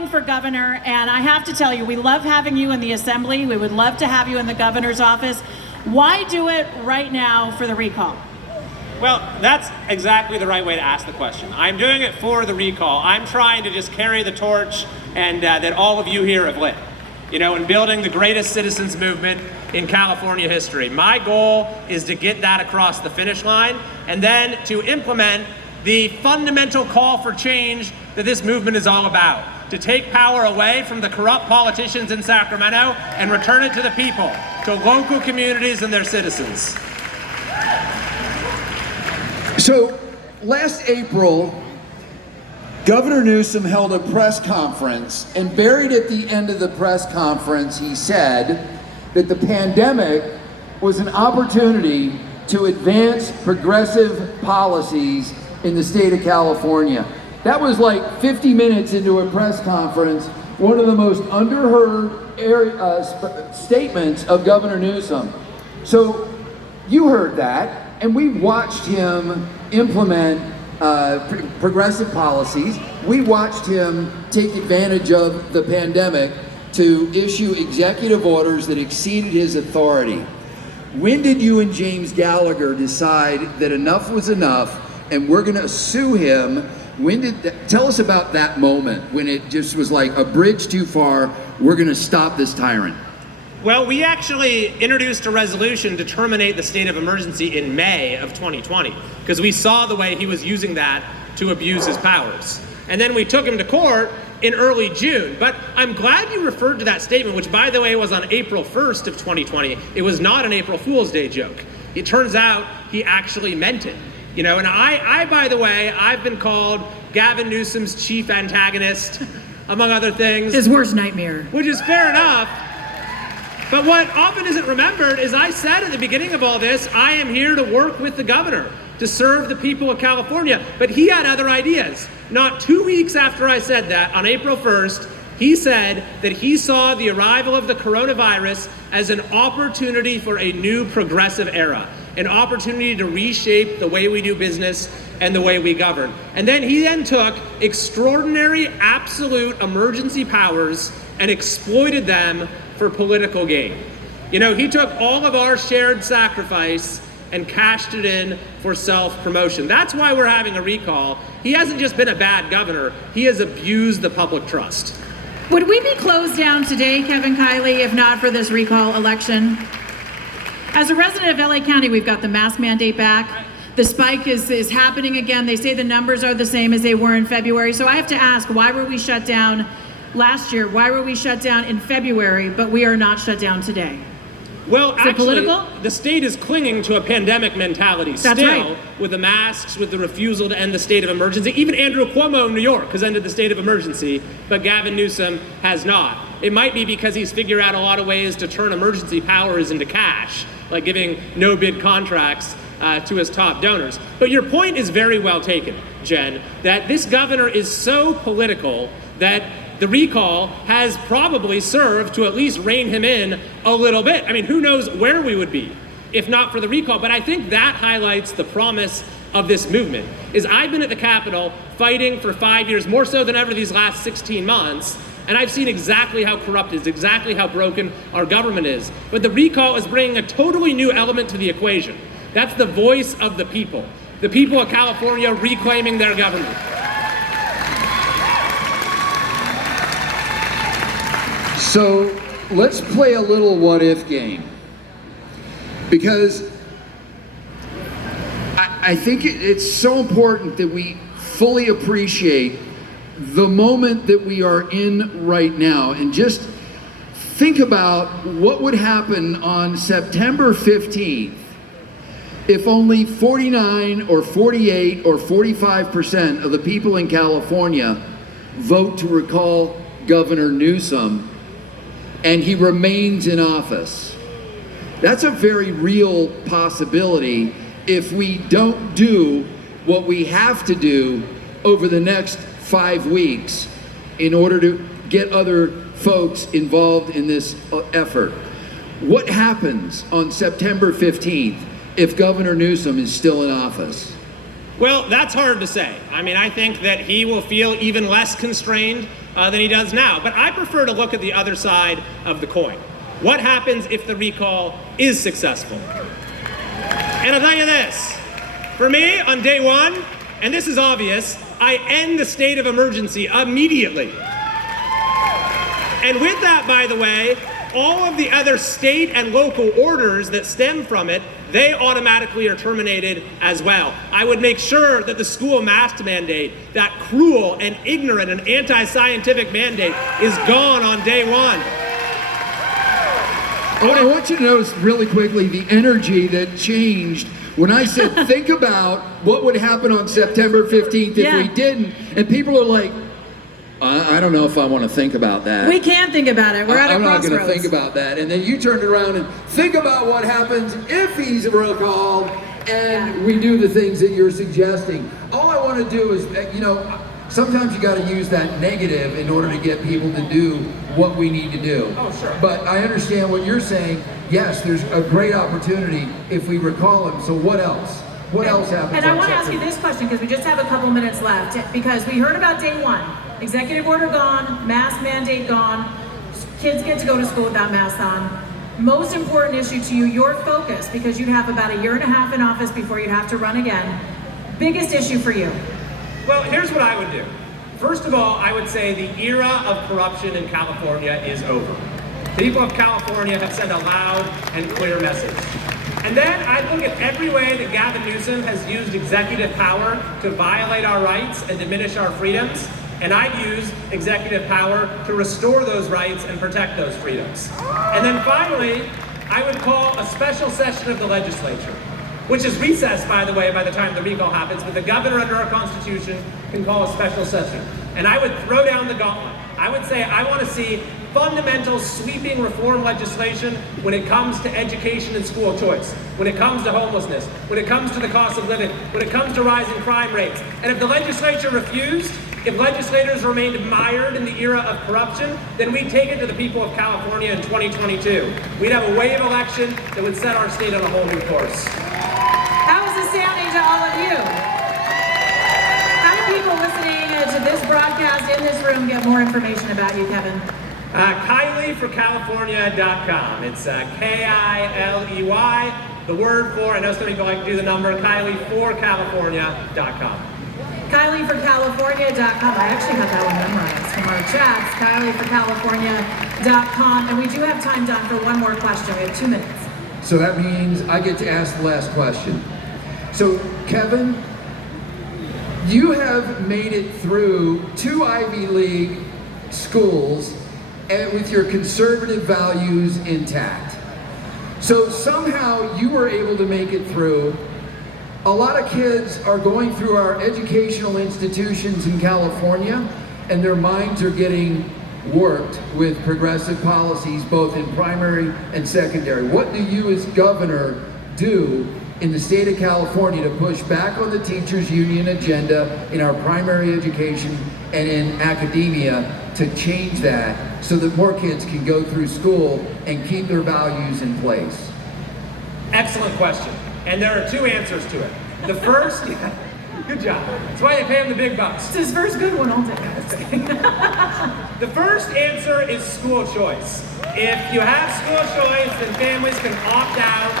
voting for governor, and I have to tell you, we love having you in the assembly. We would love to have you in the governor's office. Why do it right now for the recall? Well, that's exactly the right way to ask the question. I'm doing it for the recall. I'm trying to just carry the torch and that all of you here have lit, in building the greatest citizens movement in California history. My goal is to get that across the finish line and then to implement the fundamental call for change that this movement is all about, to take power away from the corrupt politicians in Sacramento and return it to the people, to local communities and their citizens. So last April, Governor Newsome held a press conference, and buried at the end of the press conference, he said that the pandemic was an opportunity to advance progressive policies in the state of California. That was like 50 minutes into a press conference, one of the most underheard statements of Governor Newsome. So you heard that, and we watched him implement progressive policies. We watched him take advantage of the pandemic to issue executive orders that exceeded his authority. When did you and James Gallagher decide that enough was enough and we're gonna sue him? Tell us about that moment when it just was like a bridge too far, we're gonna stop this tyrant. Well, we actually introduced a resolution to terminate the state of emergency in May of 2020 because we saw the way he was using that to abuse his powers. And then we took him to court in early June. But I'm glad you referred to that statement, which by the way was on April 1st of 2020. It was not an April Fool's Day joke. It turns out he actually meant it. And I, by the way, I've been called Gavin Newsome's chief antagonist, among other things. His worst nightmare. Which is fair enough. But what often isn't remembered is I said at the beginning of all this, I am here to work with the governor, to serve the people of California. But he had other ideas. Not 2 weeks after I said that, on April 1st, he said that he saw the arrival of the coronavirus as an opportunity for a new progressive era, an opportunity to reshape the way we do business and the way we govern. And then he took extraordinary, absolute emergency powers and exploited them for political gain. He took all of our shared sacrifice and cashed it in for self-promotion. That's why we're having a recall. He hasn't just been a bad governor, he has abused the public trust. Would we be closed down today, Kevin Kiley, if not for this recall election? As a resident of LA County, we've got the mask mandate back. The spike is happening again. They say the numbers are the same as they were in February. So I have to ask, why were we shut down last year? Why were we shut down in February, but we are not shut down today? Well, actually, political? The state is clinging to a pandemic mentality That's still, right. with the masks, with the refusal to end the state of emergency. Even Andrew Cuomo in New York has ended the state of emergency, but Gavin Newsom has not. It might be because he's figured out a lot of ways to turn emergency powers into cash, like giving no-bid contracts to his top donors. But your point is very well taken, Jen, that this governor is so political that the recall has probably served to at least rein him in a little bit. I mean, who knows where we would be if not for the recall? But I think that highlights the promise of this movement. Is I've been at the Capitol fighting for 5 years, more so than ever these last 16 months, and I've seen exactly how corrupt it is, exactly how broken our government is. But the recall is bringing a totally new element to the equation. That's the voice of the people of California reclaiming their government. So let's play a little what-if game, because I think it's so important that we fully appreciate the moment that we are in right now, and just think about what would happen on September 15th if only 49 or 48 or 45% of the people in California vote to recall Governor Newsome and he remains in office. That's a very real possibility if we don't do what we have to do over the next 5 weeks in order to get other folks involved in this effort. What happens on September 15th if Governor Newsome is still in office? Well, that's hard to say. I mean, I think that he will feel even less constrained than he does now. But I prefer to look at the other side of the coin. What happens if the recall is successful? And I'll tell you this, for me, on day one, and this is obvious, I end the state of emergency immediately. And with that, by the way, all of the other state and local orders that stem from it, they automatically are terminated as well. I would make sure that the school mask mandate, that cruel and ignorant and anti-scientific mandate, is gone on day one. Oh, I want you to notice really quickly the energy that changed when I said, think about what would happen on September 15th if we didn't. And people are like, I don't know if I want to think about that. We can think about it. We're at a I'm not crossroads. going to think about that. And then you turned around and think about what happens if he's recalled and we do the things that you're suggesting. All I want to do is, sometimes you got to use that negative in order to get people to do what we need to do. Oh, sure. But I understand what you're saying. Yes, there's a great opportunity if we recall him. So what else? What else happens? And I want to ask you this question because we just have a couple minutes left. Because we heard about day one. Executive order gone, mask mandate gone, kids get to go to school without masks on. Most important issue to you, your focus, because you'd have about a year and a half in office before you'd have to run again. Biggest issue for you? Well, here's what I would do. First of all, I would say the era of corruption in California is over. The people of California have sent a loud and clear message. And then I'd look at every way that Gavin Newsome has used executive power to violate our rights and diminish our freedoms. And I'd use executive power to restore those rights and protect those freedoms. And then finally, I would call a special session of the legislature, which is recessed, by the way, by the time the recall happens, but the governor under our Constitution can call a special session. And I would throw down the gauntlet. I would say I want to see fundamental sweeping reform legislation when it comes to education and school choice, when it comes to homelessness, when it comes to the cost of living, when it comes to rising crime rates. And if the legislature refused, if legislators remained mired in the era of corruption, then we'd take it to the people of California in 2022. We'd have a wave election that would set our state on a whole new course. How is this sounding to all of you? How do people listening to this broadcast in this room get more information about you, Kevin? KileyforCalifornia.com. It's K-I-L-E-Y. The word for, I know some people like to do the number, KileyforCalifornia.com. KileyforCalifornia.com. I actually have that one memorized from our chats. KileyforCalifornia.com. And we do have time, Don, for one more question. We have 2 minutes. So that means I get to ask the last question. So, Kevin, you have made it through 2 Ivy League schools and with your conservative values intact. So somehow you were able to make it through. A lot of kids are going through our educational institutions in California and their minds are getting worked with progressive policies both in primary and secondary. What do you as governor do in the state of California to push back on the teachers union agenda in our primary education and in academia to change that so that more kids can go through school and keep their values in place? Excellent question. And there are 2 answers to it. The first, good job. That's why they pay him the big bucks. It's his first good one all day. The first answer is school choice. If you have school choice, then families can opt out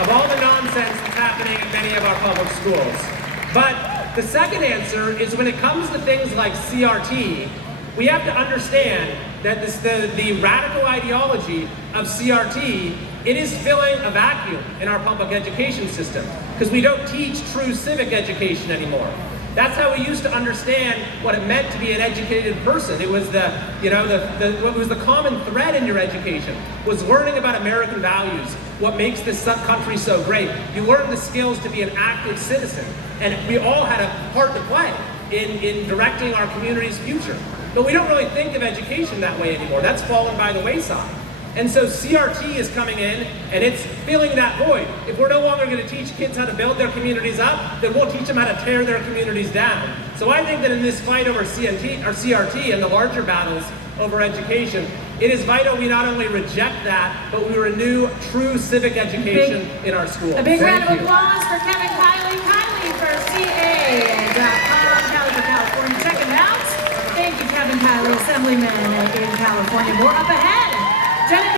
of all the nonsense that's happening in many of our public schools. But the second answer is when it comes to things like CRT, we have to understand that the radical ideology of CRT, it is filling a vacuum in our public education system because we don't teach true civic education anymore. That's how we used to understand what it meant to be an educated person. It was what was the common thread in your education was learning about American values, what makes this country so great. You learn the skills to be an active citizen, and we all had a part to play in directing our community's future. But we don't really think of education that way anymore. That's fallen by the wayside. And so CRT is coming in and it's filling that void. If we're no longer going to teach kids how to build their communities up, then we'll teach them how to tear their communities down. So I think that in this fight over CRT and the larger battles over education, it is vital we not only reject that, but we renew true civic education in our schools. A big round of applause for Kevin Kiley. Kiley for CA.com, Kiley for California. Check him out. Thank you, Kevin. Kiley, Assemblyman in California. More up ahead.